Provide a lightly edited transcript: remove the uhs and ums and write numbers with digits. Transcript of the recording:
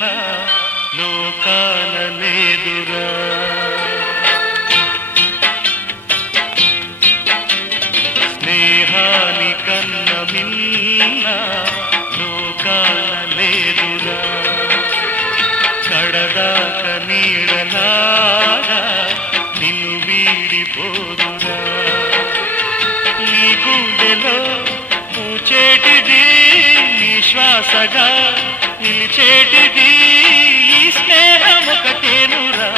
మిన్నా లోకాన లేదురా. స్నేహాని కన్న మిన్నా లోకాన లేదురా. కడదాక నీడలాగా నిన్ను వీడిపోదురా. నీ గుండెలో పూచేటిది నీ శ్వాసగా నిలిచేటిది ఈ స్నేహం ఒకటేనురా.